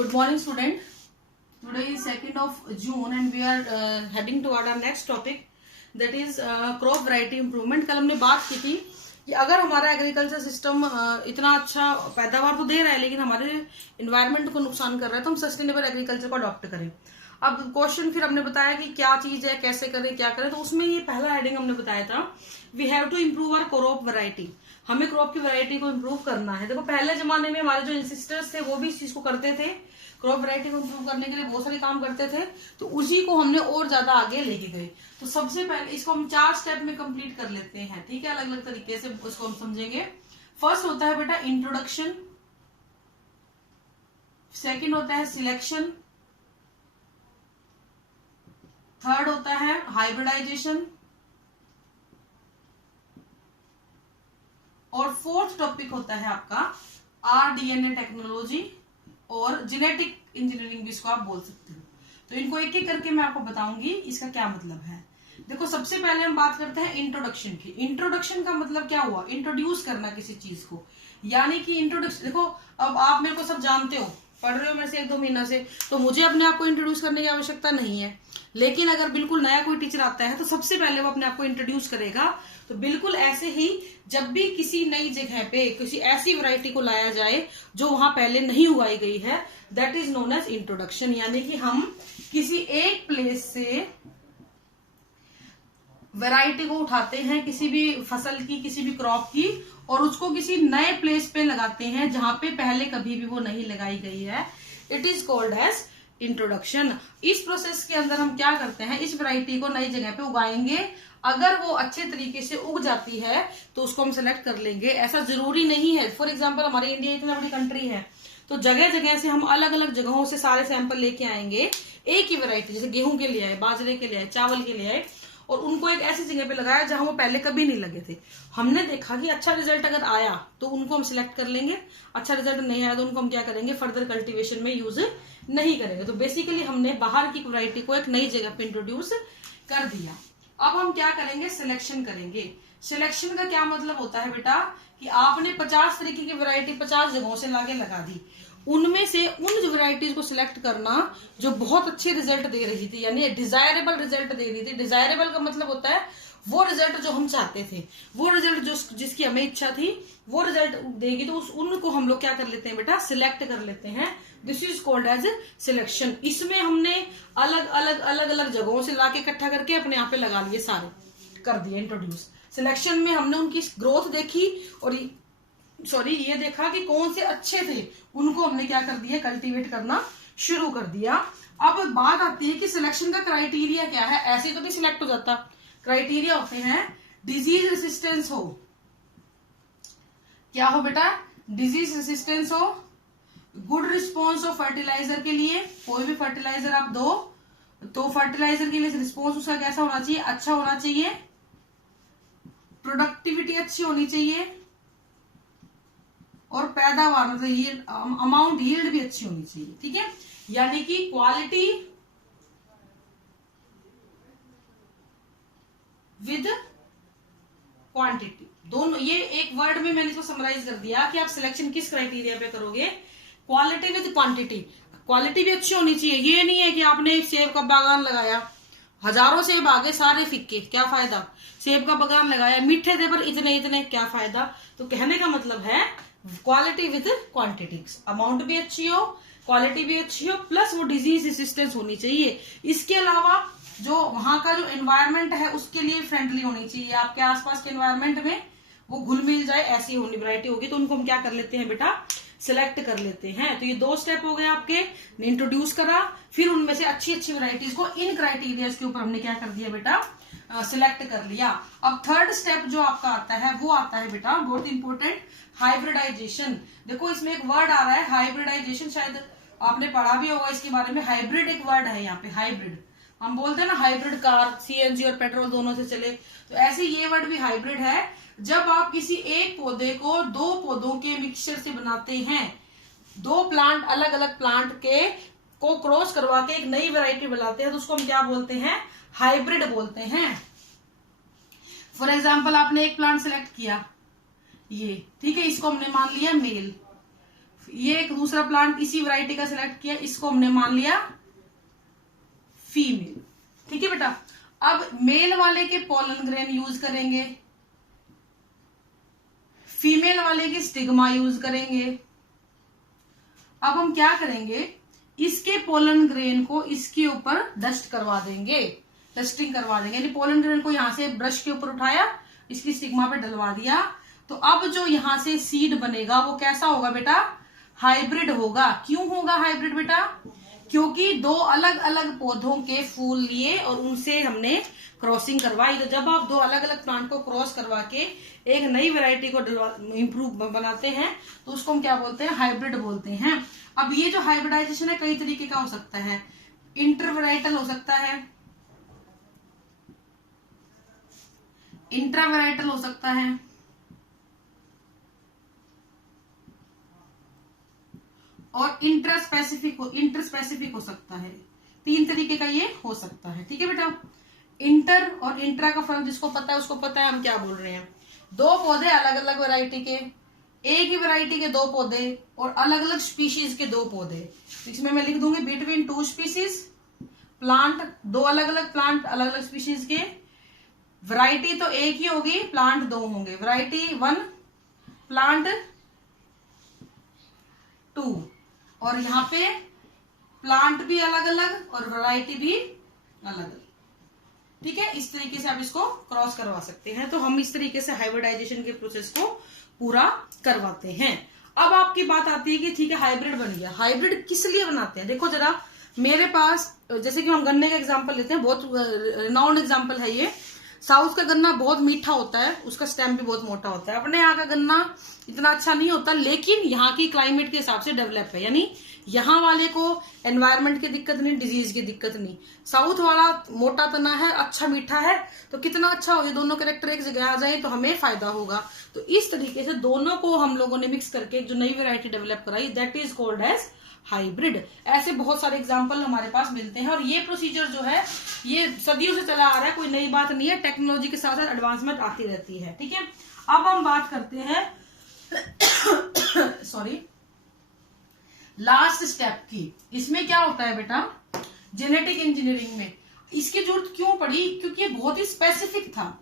Good morning, student. Today is 2nd of June and we are heading toward our next topic, that is crop variety improvement. कल हमने बात की थी कि अगर हमारा एग्रीकल्चर सिस्टम इतना अच्छा पैदावार तो दे रहा है लेकिन हमारे इन्वायरमेंट को नुकसान कर रहा है तो हम सस्टेनेबल एग्रीकल्चर को अडॉप्ट करें। अब क्वेश्चन फिर हमने बताया कि क्या चीज है, कैसे करें, क्या करें, तो उसमें ये पहला हेडिंग हमने बताया था, we have to improve our crop variety. हमें क्रॉप की वैरायटी को इम्प्रूव करना है। देखो पहले जमाने में हमारे जो इंसिस्टर्स थे वो भी इस चीज को करते थे, क्रॉप वैरायटी को इम्प्रूव करने के लिए बहुत सारे काम करते थे, तो उसी को हमने और ज्यादा आगे लेके गए। तो सबसे पहले इसको हम 4 स्टेप में कंप्लीट कर लेते हैं, ठीक है, अलग अलग तरीके से उसको हम समझेंगे। फर्स्ट होता है बेटा इंट्रोडक्शन, सेकंड होता है सिलेक्शन, थर्ड होता है हाइब्रिडाइजेशन, और फोर्थ टॉपिक होता है आपका RDNA टेक्नोलॉजी और जेनेटिक इंजीनियरिंग भी इसको आप बोल सकते हो। तो इनको एक एक करके मैं आपको बताऊंगी इसका क्या मतलब है। देखो सबसे पहले हम बात करते हैं इंट्रोडक्शन की। इंट्रोडक्शन का मतलब क्या हुआ? इंट्रोड्यूस करना किसी चीज को, यानी कि इंट्रोडक्शन। देखो अब आप मेरे को सब जानते हो, पढ़ रहे हो मेरे से 1-2 महीना से, तो मुझे अपने आप को इंट्रोड्यूस करने की आवश्यकता नहीं है। लेकिन अगर बिल्कुल नया कोई टीचर आता है तो सबसे पहले वो अपने आप को इंट्रोड्यूस करेगा। तो बिल्कुल ऐसे ही जब भी किसी नई जगह पे किसी ऐसी वैरायटी को लाया जाए जो वहां पहले नहीं उगाई गई है, that is known as introduction. यानी कि हम किसी एक प्लेस से वैरायटी को उठाते हैं, किसी भी फसल की, किसी भी क्रॉप की, और उसको किसी नए प्लेस पे लगाते हैं जहां पे पहले कभी भी वो नहीं लगाई गई है। It is called as introduction. इस प्रोसेस के अंदर हम क्या करते हैं, इस वैरायटी को नई जगह पे उगाएंगे। अगर वो अच्छे तरीके से उग जाती है तो उसको हम सेलेक्ट कर लेंगे। ऐसा जरूरी नहीं है, फॉर एग्जाम्पल हमारे इंडिया इतना बड़ी कंट्री है तो जगह जगह से हम अलग अलग जगहों से सारे सैंपल लेके आएंगे। एक ही वैरायटी, जैसे गेहूं के लिए आए, बाजरे के लिए आए, चावल के लिए आए, और उनको एक ऐसी जगह पे लगाया जहां वो पहले कभी नहीं लगे थे। हमने देखा कि अच्छा रिजल्ट अगर आया तो उनको हम सिलेक्ट कर लेंगे, अच्छा रिजल्ट नहीं आया तो उनको हम क्या करेंगे, फर्दर कल्टीवेशन में यूज नहीं करेंगे। तो बेसिकली हमने बाहर की वैरायटी को एक नई जगह पे इंट्रोड्यूस कर दिया। अब हम क्या करेंगे, सिलेक्शन करेंगे। सिलेक्शन का क्या मतलब होता है बेटा, कि आपने 50 तरीके की वैरायटी 50 जगहों से लाके लगा दी, उनमें से उन वैरायटीज को सिलेक्ट करना जो बहुत अच्छे रिजल्ट दे रही थी, यानी डिजायरेबल रिजल्ट दे रही थी। डिजायरेबल का मतलब होता है वो रिजल्ट जो हम चाहते थे, वो रिजल्ट जो जिसकी हमें इच्छा थी वो रिजल्ट देगी, तो उनको हम लोग क्या कर लेते हैं बेटा, सिलेक्ट कर लेते हैं। This is called as selection. इसमें हमने अलग अलग जगहों से लाके इकट्ठा करके अपने यहाँ पे लगा लिए, सारे कर दिए इंट्रोड्यूस। सिलेक्शन में हमने उनकी ग्रोथ देखी और ये देखा कि कौन से अच्छे थे, उनको हमने क्या कर दिया, कल्टीवेट करना शुरू कर दिया। अब बात आती है कि सिलेक्शन का क्राइटेरिया क्या है। ऐसे तो नहीं सिलेक्ट हो जाता, क्राइटेरिया होते हैं डिजीज रेसिस्टेंस हो, क्या हो बेटा, डिजीज रेसिस्टेंस हो, गुड रिस्पॉन्स हो फर्टिलाइजर के लिए। कोई भी फर्टिलाइजर आप दो तो फर्टिलाइजर के लिए रिस्पॉन्स उसका कैसा होना चाहिए, अच्छा होना चाहिए, प्रोडक्टिविटी अच्छी होनी चाहिए, और पैदावार मतलब ये अमाउंट यील्ड भी अच्छी होनी चाहिए, ठीक है। यानी कि क्वालिटी विद क्वांटिटी, दोनों, ये एक वर्ड में मैंने इसको समराइज कर दिया कि आप सिलेक्शन किस क्राइटेरिया पे करोगे, क्वालिटी विद क्वांटिटी। क्वालिटी भी अच्छी होनी चाहिए। ये नहीं है कि आपने एक सेब का बागान लगाया, हजारों सेब आगे सारे फिक्के, क्या फायदा। सेब का बागान लगाया, मीठे थे पर इतने, क्या फायदा। तो कहने का मतलब है क्वालिटी विद क्वांटिटी, अमाउंट भी अच्छी हो, क्वालिटी भी अच्छी हो, प्लस वो डिजीज रेसिस्टेंस होनी चाहिए। इसके अलावा जो वहां का जो एनवायरनमेंट है उसके लिए फ्रेंडली होनी चाहिए, आपके आसपास के एनवायरनमेंट में वो घुल मिल जाए, ऐसी होनी वैरायटी होगी। तो उनको हम क्या कर लेते हैं बेटा, सिलेक्ट कर लेते हैं। तो ये 2 स्टेप हो गए आपके, इंट्रोड्यूस करा, फिर उनमें से अच्छी वैरायटीज को इन क्राइटेरियाज के ऊपर हमने क्या कर दिया बेटा, सिलेक्ट कर लिया। अब थर्ड स्टेप जो आपका आता है वो आता है बेटा बहुत इंपॉर्टेंट, हाइब्रिडाइजेशन। देखो इसमें एक वर्ड आ रहा है हाइब्रिडाइजेशन, शायद आपने पढ़ा भी होगा इसके बारे में। हाइब्रिड एक वर्ड है यहाँ पे, हाइब्रिड हम बोलते हैं ना, हाइब्रिड कार, CNG और पेट्रोल दोनों से चले, तो ऐसे ये वर्ड भी हाइब्रिड है। जब आप किसी एक पौधे को 2 पौधों के मिक्सचर से बनाते हैं, 2 प्लांट अलग अलग प्लांट के को क्रॉस करवा के एक नई वैरायटी बनाते हैं, तो उसको हम क्या बोलते हैं, हाइब्रिड बोलते हैं। फॉर एग्जाम्पल आपने एक प्लांट सिलेक्ट किया, ये ठीक है, इसको हमने मान लिया मेल, ये एक दूसरा प्लांट इसी वैरायटी का सिलेक्ट किया, इसको हमने मान लिया फीमेल। ठीक है बेटा, अब मेल वाले के पोलन ग्रेन यूज करेंगे, फीमेल वाले की स्टिग्मा यूज करेंगे। अब हम क्या करेंगे, इसके पोलन ग्रेन को इसके ऊपर डस्ट करवा देंगे, डस्टिंग करवा देंगे, यानी पोलन ग्रेन को यहां से ब्रश के ऊपर उठाया, इसकी स्टिग्मा पे डलवा दिया। तो अब जो यहां से सीड बनेगा वो कैसा होगा बेटा, हाइब्रिड होगा। क्यों होगा हाइब्रिड बेटा, क्योंकि दो अलग अलग पौधों के फूल लिए और उनसे हमने क्रॉसिंग करवाई। तो जब आप दो अलग अलग प्लांट को क्रॉस करवा के एक नई वैरायटी को इम्प्रूव बनाते हैं तो उसको हम क्या बोलते हैं, हाइब्रिड बोलते हैं। अब ये जो हाइब्रिडाइजेशन है कई तरीके का हो सकता है, इंटरवैराइटल हो सकता है, इंट्रावैराइटल हो सकता है, और इंटरस्पेसिफिक हो सकता है। 3 तरीके का ये हो सकता है। ठीक है बेटा, इंटर और इंट्रा का फर्क जिसको पता है उसको पता है हम क्या बोल रहे हैं। 2 पौधे अलग अलग वैरायटी के, एक ही वैरायटी के 2 पौधे और अलग अलग स्पीशीज के 2 पौधे। इसमें मैं लिख दूंगी बिटवीन 2 स्पीशीज प्लांट, 2 अलग अलग प्लांट अलग अलग स्पीशीज के। वैरायटी तो एक ही होगी, प्लांट 2 होंगे, वैरायटी 1 प्लांट 2, और यहाँ पे प्लांट भी अलग अलग और वैरायटी भी अलग अलग। ठीक है, इस तरीके से आप इसको क्रॉस करवा सकते हैं। तो हम इस तरीके से हाइब्रिडाइजेशन के प्रोसेस को पूरा करवाते हैं। अब आपकी बात आती है कि ठीक है हाइब्रिड बन गया, हाइब्रिड किस लिए बनाते हैं। देखो जरा, मेरे पास जैसे कि हम गन्ने का एग्जांपल लेते हैं, बहुत रिनाउंड एग्जांपल है ये। साउथ का गन्ना बहुत मीठा होता है, उसका स्टेम भी बहुत मोटा होता है। अपने यहाँ का गन्ना इतना अच्छा नहीं होता, लेकिन यहाँ की क्लाइमेट के हिसाब से डेवलप है, यानी यहाँ वाले को एनवायरनमेंट की दिक्कत नहीं, डिजीज की दिक्कत नहीं। साउथ वाला मोटा तना है, अच्छा मीठा है, तो कितना अच्छा हो, ये दोनों कैरेक्टर एक जगह आ जाए तो हमें फायदा होगा। तो इस तरीके से दोनों को हम लोगों ने मिक्स करके जो नई वेरायटी डेवलप कराई, that is called as hybrid. ऐसे बहुत सारे एग्जाम्पल हमारे पास मिलते हैं, और ये प्रोसीजर जो है ये सदियों से चला आ रहा है, कोई नई बात नहीं है, टेक्नोलॉजी के साथ साथ एडवांसमेंट आती रहती है। ठीक है, अब हम बात करते हैं सॉरी लास्ट स्टेप की। इसमें क्या होता है बेटा, जेनेटिक इंजीनियरिंग में इसकी जरूरत क्यों पड़ी, क्योंकि ये बहुत ही स्पेसिफिक था।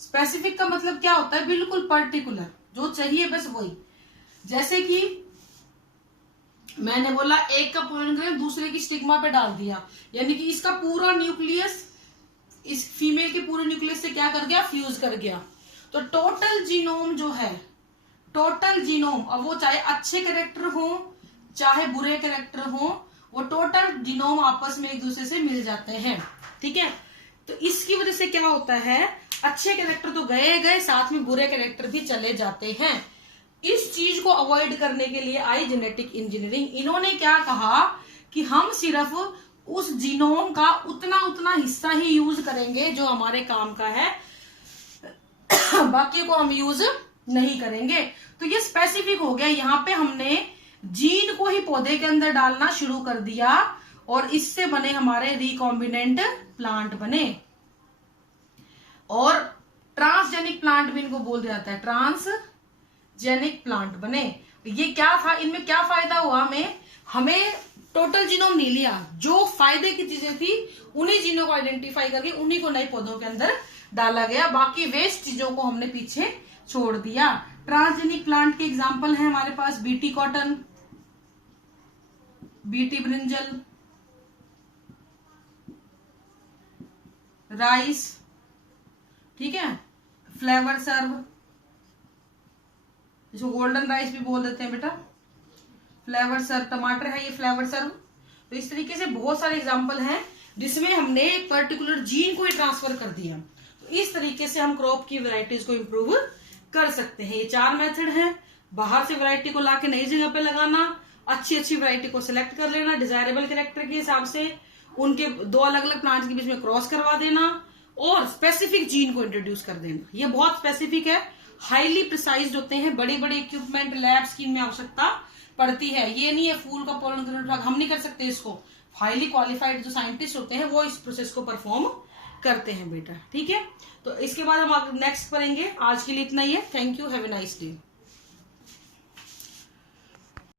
स्पेसिफिक का मतलब क्या होता है, बिल्कुल पर्टिकुलर, जो चाहिए बस वही। जैसे कि मैंने बोला एक का पोलन ग्रेन दूसरे की स्टिग्मा पे डाल दिया, यानी कि इसका पूरा न्यूक्लियस इस फीमेल के पूरे न्यूक्लियस से क्या कर गया, फ्यूज कर गया। तो टोटल जीनोम जो है, टोटल जीनोम, अब वो चाहे अच्छे कैरेक्टर हो चाहे बुरे कैरेक्टर हो, वो टोटल जीनोम आपस में एक दूसरे से मिल जाते हैं। ठीक है, तो इसकी वजह से क्या होता है, अच्छे कैरेक्टर तो गए गए, साथ में बुरे कैरेक्टर भी चले जाते हैं। इस चीज को अवॉइड करने के लिए आई जेनेटिक इंजीनियरिंग। इन्होंने क्या कहा कि हम सिर्फ उस जीनोम का उतना हिस्सा ही यूज करेंगे जो हमारे काम का है, बाकी को हम यूज नहीं करेंगे। तो ये स्पेसिफिक हो गया, यहाँ पे हमने जीन को ही पौधे के अंदर डालना शुरू कर दिया और इससे बने हमारे रिकॉम्बिनेंट प्लांट बने। और ट्रांसजेनिक प्लांट भी इनको बोल दिया जाता है, ट्रांसजेनिक प्लांट बने। ये क्या था, इनमें क्या फायदा हुआ, हमें टोटल जीनोम नहीं लिया, जो फायदे की चीजें थी उन्हीं जीनों को आइडेंटिफाई करके उन्हीं को नए पौधों के अंदर डाला गया, बाकी वेस्ट चीजों को हमने पीछे छोड़ दिया। ट्रांसजेनिक प्लांट के एग्जाम्पल है हमारे पास BT cotton, BT brinjal, rice, ठीक है, फ्लेवर सर्व, इसको गोल्डन राइस भी बोल देते हैं बेटा, फ्लेवर सर्व, टमाटर है ये फ्लेवर सर्व। तो इस तरीके से बहुत सारे एग्जाम्पल हैं जिसमें हमने एक पर्टिकुलर जीन को ही ट्रांसफर कर दिया। तो इस तरीके से हम क्रॉप की वैरायटीज को इंप्रूव कर सकते हैं। ये 4 मेथड हैं, बाहर से वैरायटी को लाके नई जगह पे लगाना, अच्छी वैरायटी को सिलेक्ट कर लेना डिजायरेबल कैरेक्टर के हिसाब से, उनके 2 अलग अलग प्लांट्स के बीच में क्रॉस करवा देना और स्पेसिफिक जीन को इंट्रोड्यूस कर देना। ये बहुत स्पेसिफिक है, हाईली प्रिसाइज्ड होते हैं, बड़ी बड़ी इक्विपमेंट लैब्स की इनमें आवश्यकता पड़ती है। ये नहीं है फूल का पोलन ग्रेन हम नहीं कर सकते इसको, हाईली क्वालिफाइड जो साइंटिस्ट होते हैं वो इस प्रोसेस को परफॉर्म करते हैं बेटा। ठीक है, तो इसके बाद हम नेक्स्ट पढ़ेंगे। आज के लिए इतना ही है। Thank you, have a nice day.